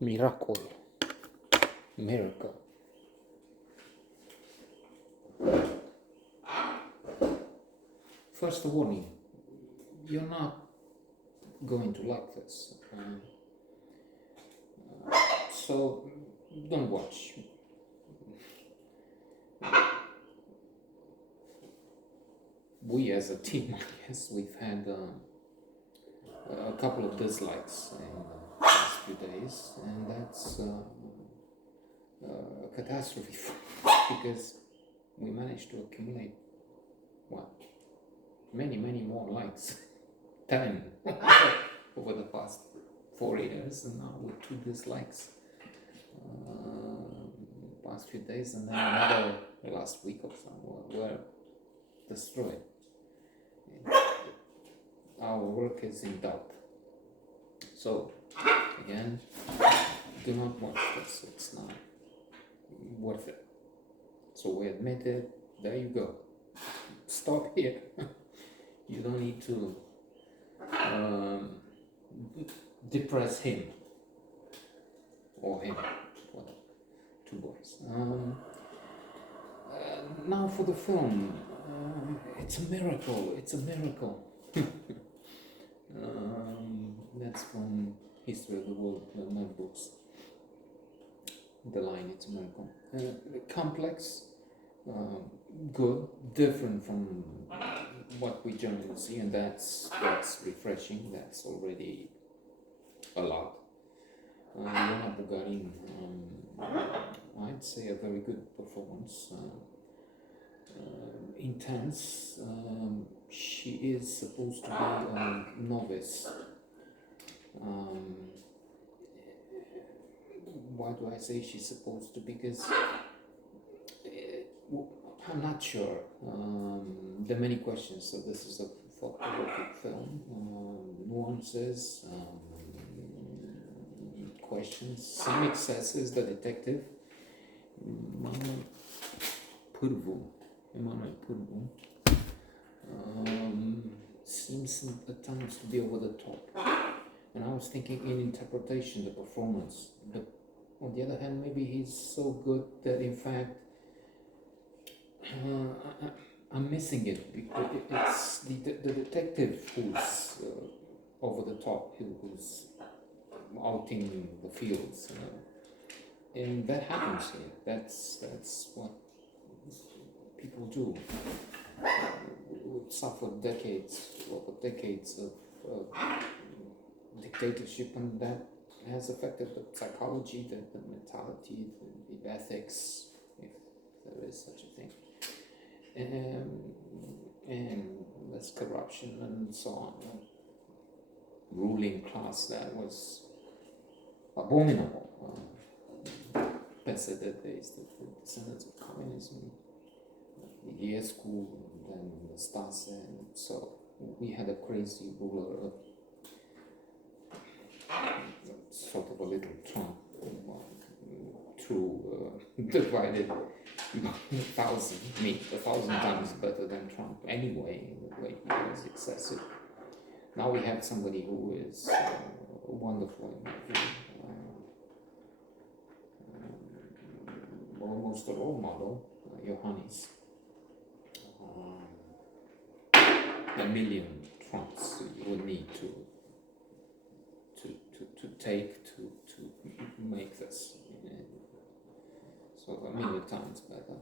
Miracle. Miracle. First warning, you're not going to like this. So don't watch. We as a team, I guess, we've had a couple of dislikes in the past few days, and that's a catastrophe for us because we managed to accumulate many more likes, 10 over the past 4 years, and now with 2 dislikes past few days, and then another last week or so were destroyed. Our work is in doubt. So again, do not watch this. It's not worth it. So we admit it. There you go. Stop here. You don't need to depress him or him. Whatever. 2 boys. Now for the film. It's a miracle. It's a miracle. That's from History of the World notebooks. The line, it's a miracle. Complex, good, different from what we generally see, and that's refreshing. That's already a lot. Lena Bugarin, I'd say a very good performance. Intense. She is supposed to be a novice. Why do I say she's supposed to? Because I'm not sure. There are many questions, so this is a thought-provoking film. Nuances, questions, some excesses. The detective, Emmanuel Purvu, seems at times to be over the top. And I was thinking in interpretation, the performance. But on the other hand, maybe he's so good that in fact I'm missing it. Because it's the detective who's over the top, who's outing the fields. And that happens here. That's what people do. We've suffered decades of dictatorship, and that has affected the psychology, the mentality, the ethics, if there is such a thing, and there's corruption and so on. Ruling class that was abominable. Pese the days, the descendants of communism, the year school, and then the Stasi, and so we had a crazy ruler, sort of a little Trump, divided 1,000 times better than Trump anyway, the way he was excessive. Now we have somebody who is wonderful in my view. Almost a role model, Johannes. A million Trumps you would need to take to make this. So a million times better.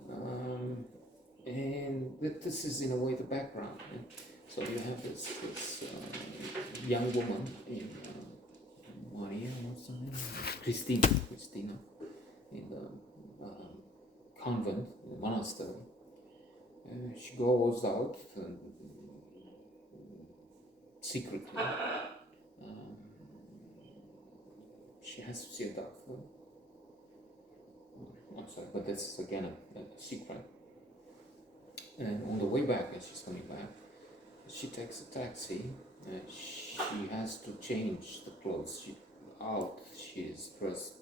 And this is in a way the background. So you have this young woman in Maria, what's her name? Christina, in the convent, in the monastery. She goes out secretly. She has to see a doctor. I'm sorry, but that's again a secret. And on the way back, as she's coming back, she takes a taxi. She has to change the clothes. She is dressed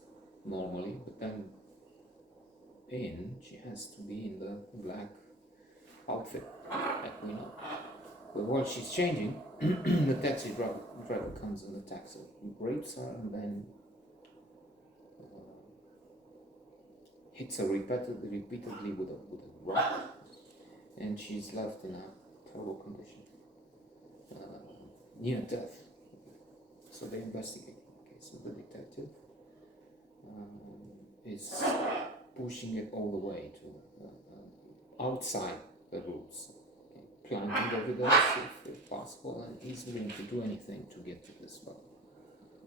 normally, but then she has to be in the black outfit that we know. But while she's changing, the taxi driver comes in the taxi, rapes her, and then hits her repeatedly with a rock, and she's left in a terrible condition, near death. So they investigate the case. So the detective is pushing it all the way to outside the rules, planting evidence if possible, and he's willing to do anything to get to this. But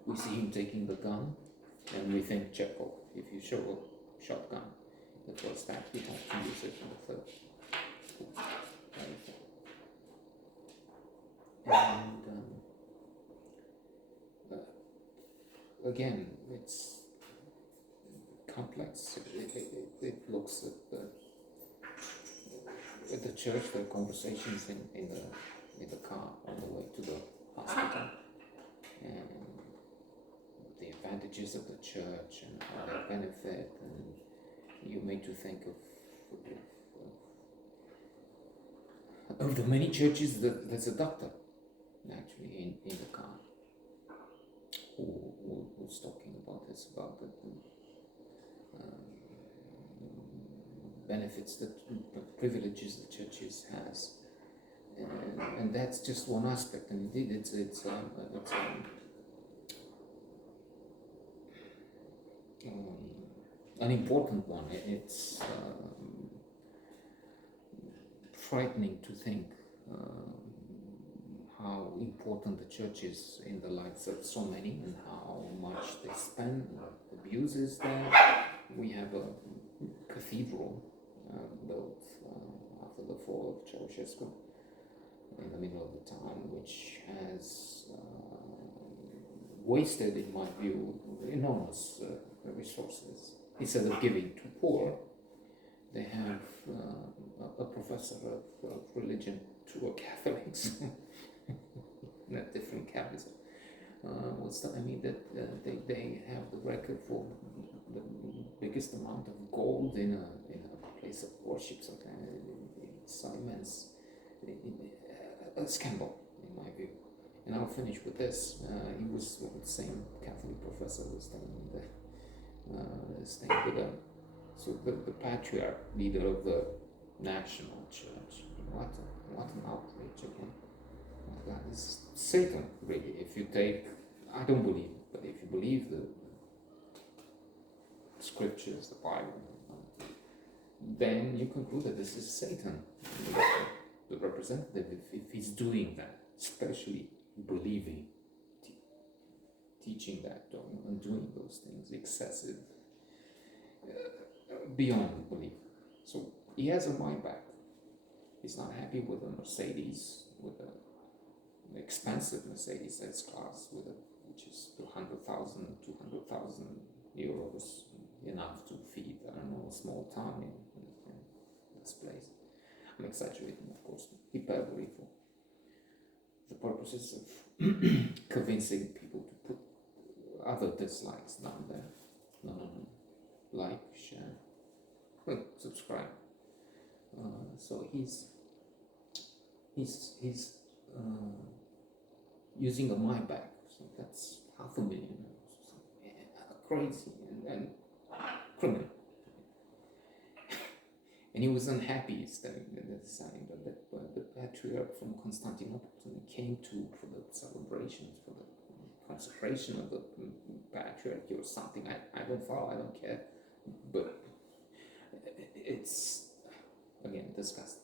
we see him taking the gun, and we think Chekhov. If you show a shotgun, the first act, you have to use it in the third. And again, it's complex. It looks at the church, the conversations in the car on the way to the hospital, and the advantages of the church and how they benefit, and you're made to think of the many churches that there's a doctor actually in the car who's talking about this, about the benefits, the privileges the churches has, and that's just one aspect. And indeed, it's an important one. It's frightening to think how important the church is in the lives of so many, and how much they spend, abuses there. We have a cathedral built after the fall of Ceausescu in the middle of the town, which has wasted, in my view, enormous resources. Instead of giving to poor, they have a professor of religion to a Catholics in a different capital. What's that? I mean, that they have the record for the biggest amount of gold in a place of worship. So it's immense, a scandal, in my view. And I'll finish with this. He was the same Catholic professor was telling me that staying with them. So the patriarch, leader of the national church, what an outrage again. That is Satan, really. If you take, I don't believe it, but if you believe the scriptures, the Bible, then you conclude that this is Satan, the representative, if he's doing that, especially believing, teaching that, and doing those things, excessive, beyond belief. So he has a mind back. He's not happy with a Mercedes, with an expensive Mercedes S-Class, which is 200,000 euros, enough to feed, I don't know, a small town in this place. I'm exaggerating, of course, hyperbole for the purposes of convincing people to put other dislikes down there. No. Like, share, subscribe. So he's using a my back, so that's 500,000 euros. Crazy and criminal. And he was unhappy studying that the patriarch from Constantinople came to for the celebrations, for the consecration of the patriarchy or something. I don't follow, I don't care, but it's, again, disgusting.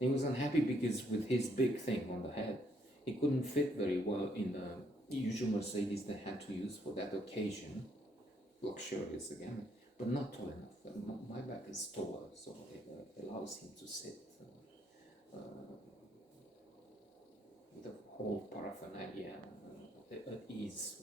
He was unhappy because with his big thing on the head, he couldn't fit very well in the usual Mercedes they had to use for that occasion, luxurious again, but not tall enough. My back is taller, so it allows him to sit with the whole paraphernalia at ease